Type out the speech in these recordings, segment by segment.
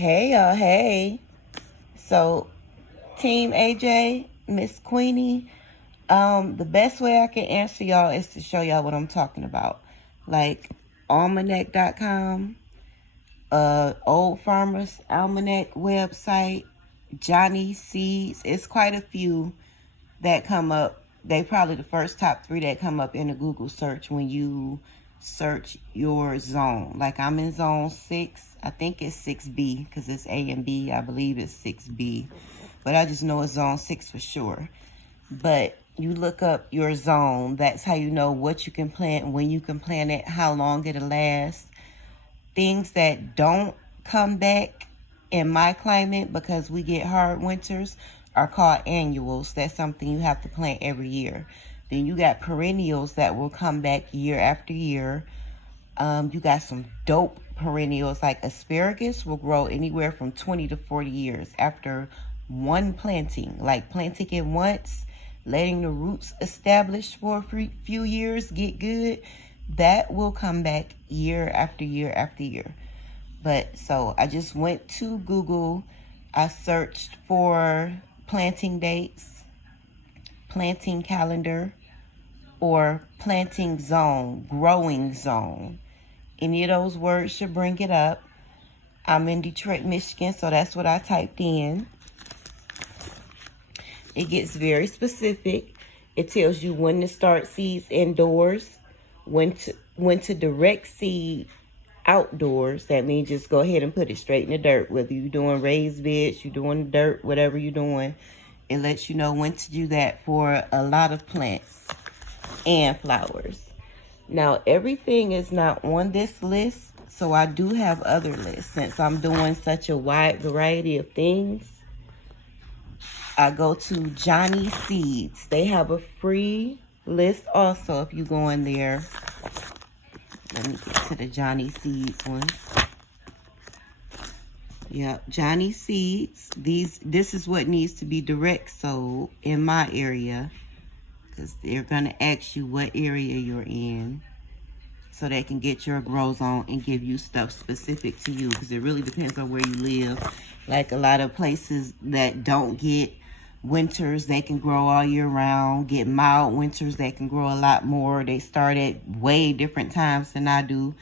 Hey y'all, hey. So Team AJ, Miss Queenie, the best way I can answer y'all is to show y'all what I'm talking about. Like almanac.com, Old Farmers Almanac website, Johnny Seeds. It's quite a few that come up. They probably the first top 3 that come up in the Google search when you search your zone. Like I'm in zone 6. I think it's 6B because it's A and B. I believe it's 6B. But I just know it's zone 6 for sure. But you look up your zone. That's how you know what you can plant, when you can plant it, how long it'll last. Things that don't come back in my climate because we get hard winters are called annuals. That's something you have to plant every year. Then you got perennials that will come back year after year. You got some dope perennials like asparagus will grow anywhere from 20 to 40 years after one planting. Like planting it once, letting the roots establish for a few years, get good, that will come back year after year after year. But so I just went to Google. I searched for planting dates, planting calendar, or planting zone, growing zone. Any of those words should bring it up. I'm in Detroit, Michigan, so that's what I typed in. It gets very specific. It tells you when to start seeds indoors, when to direct seed outdoors. That means just go ahead and put it straight in the dirt. Whether you're doing raised beds, you're doing dirt, whatever you're doing, it lets you know when to do that for a lot of plants and flowers. Now, everything is not on this list, so I do have other lists. Since I'm doing such a wide variety of things, I go to Johnny Seeds. They have a free list also if you go in there. Let me get to the Johnny Seeds one. Yep, Johnny Seeds. This is what needs to be direct sold in my area, because they're going to ask you what area you're in so they can get your grow zone and give you stuff specific to you, because it really depends on where you live. Like a lot of places that don't get winters, they can grow all year round. Get mild winters, they can grow a lot more. They start at way different times than I do.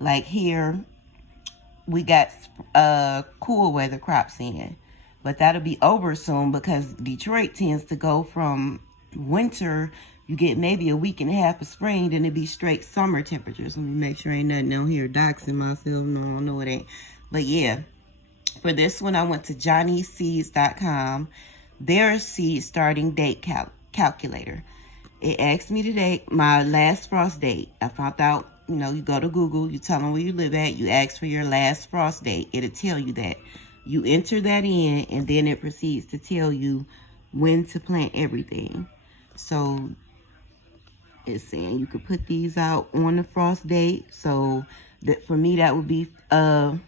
Like here, we got cool weather crops in, but that'll be over soon because Detroit tends to go from winter, you get maybe a week and a half of spring, then it be straight summer temperatures. Let me make sure ain't nothing on here doxing myself. No, it ain't. But yeah, for this one, I went to johnnyseeds.com. Their seed starting date calculator. It asked me to date my last frost date. I found out, you go to Google, you tell them where you live at, you ask for your last frost date. It'll tell you that. You enter that in, and then it proceeds to tell you when to plant everything. So it's saying you could put these out on the frost date. So that for me, that would be January,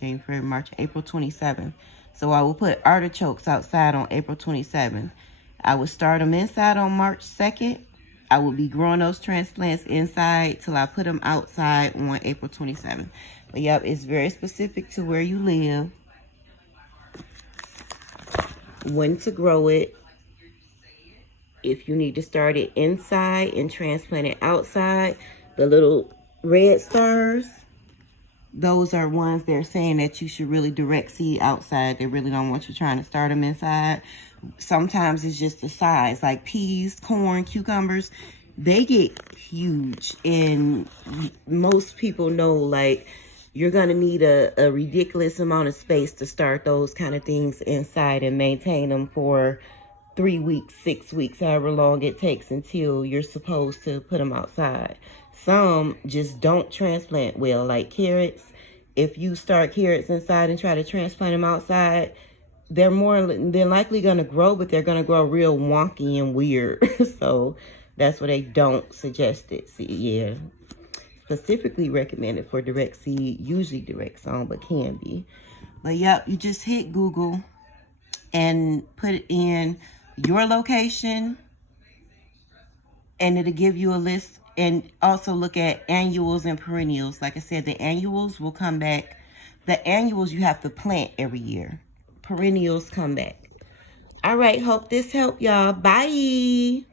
February, March, April 27th. So I will put artichokes outside on April 27th. I will start them inside on March 2nd. I will be growing those transplants inside till I put them outside on April 27th. But yep, it's very specific to where you live, when to grow it, if you need to start it inside and transplant it outside. The little red stars, those are ones they're saying that you should really direct seed outside. They really don't want you trying to start them inside. Sometimes it's just the size, like peas, corn, cucumbers, they get huge. And most people know, like, you're going to need a ridiculous amount of space to start those kind of things inside and maintain them for 3 weeks, 6 weeks, however long it takes until you're supposed to put them outside. Some just don't transplant well, like carrots. If you start carrots inside and try to transplant them outside, they're likely going to grow, but they're going to grow real wonky and weird. So that's why they don't suggest it. See, yeah, specifically recommended for direct seed, usually direct sown, but can be. But yep, you just hit Google and put in your location, and it'll give you a list. And also look at annuals and perennials. Like I said, the annuals will come back The annuals you have to plant every year. Perennials come back. All right, hope this helped y'all. Bye.